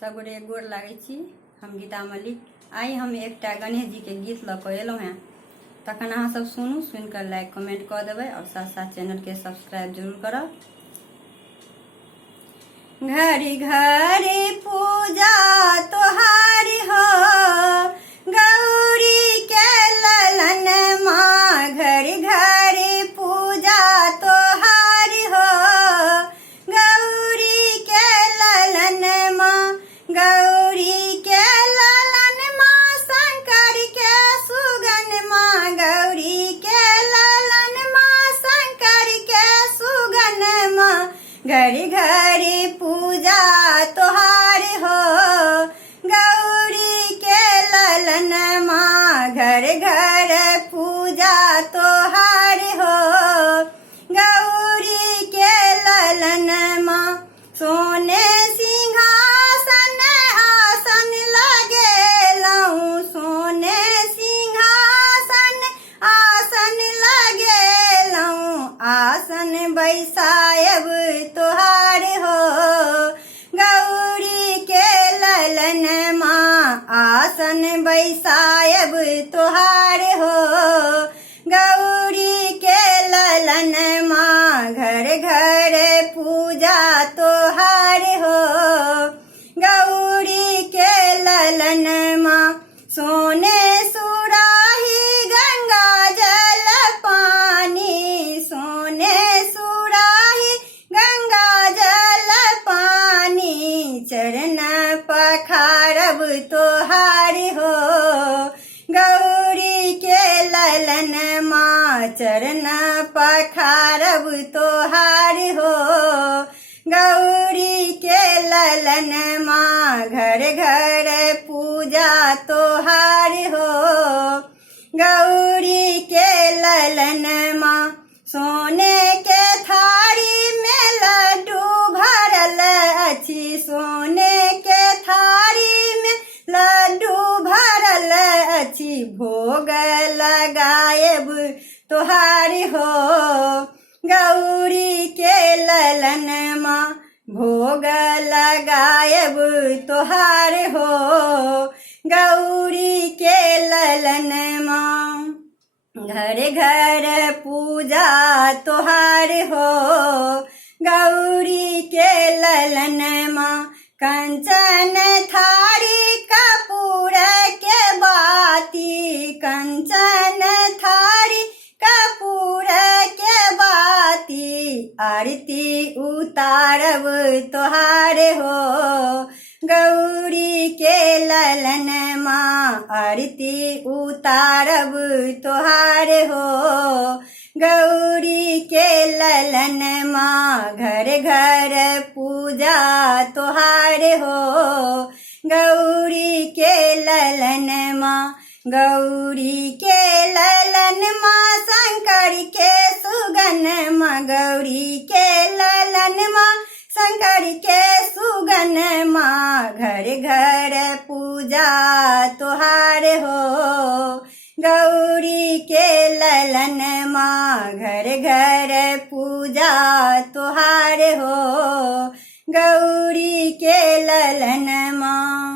सब गोटे गोर लागै छी। हम गीता मलिक। आई हम एकटा गणेश जी के गीत लऽ कऽ एलहुँ हैं, तखन अहाँ सब सुनू, सुनिकर लाइक कमेंट कऽ देबै और साथ साथ चैनल के सब्सक्राइब जरूर करब। घड़ी घड़ी पूजा तोहारी हो गौरी के ललन माँ, घड़ी घड़ी पूजा तोहारी हो गौरी के ललन माँ, गौरी के ललन माँ, शंकर के सुगन माँ, गौरी के ललन माँ, शंकर के सुगन माँ, घड़ी घड़ी पूजा तोहार हो गौरी के ललन माँ, घर घर पूजा तोहार हो गौरी के ललन माँ। सोने सिंहासन आसन लगेलहुँ, सोने सिंहासन आसन लगेलहुँ, आसन बैसायब तोहार हो गौरी के ललन माँ, आसन बैसायब तोहार हो गौरी के ललन माँ, घर घर पूजा तोहार हो गौरी के ललन माँ। सोने सुराही गंगा जल पानी, सोने सुराही गंगा जल पानी, चरण पखारब तोहार हो गौरी के ललन माँ, चरण पखारब तोहार हो गौरी के ललन माँ, घर घर पूजा तोहार हो गौरी के ललन माँ। सोने के थारी में लड्डू भरल अछि, सोने के थारी में लड्डू भरल अछि, भोग लगायब तोहार हो गौरी के ललन माँ, भोग लगायब तोहार हो गौरी के ललन माँ। घर घर पूजा तोहार हो गौरी के ललन माँ। कंचन थारी कपूर के बाती, कंचन थारी कपूर के बाती, आरती उतारब तोहार हो गौरी के ललन माँ, आरती उतारब तोहार हो गौरी के ललन माँ, घर घर पूजा तोहार हो गौरी के ललन माँ। गौरी के ललन माँ, शंकर के सुगन माँ, गौरी के ललन माँ, शंकर के सुगन माँ, घर घर पूजा तोहार हो गौरी के ललन माँ, घर घर पूजा तोहार हो गौरी के ललन माँ।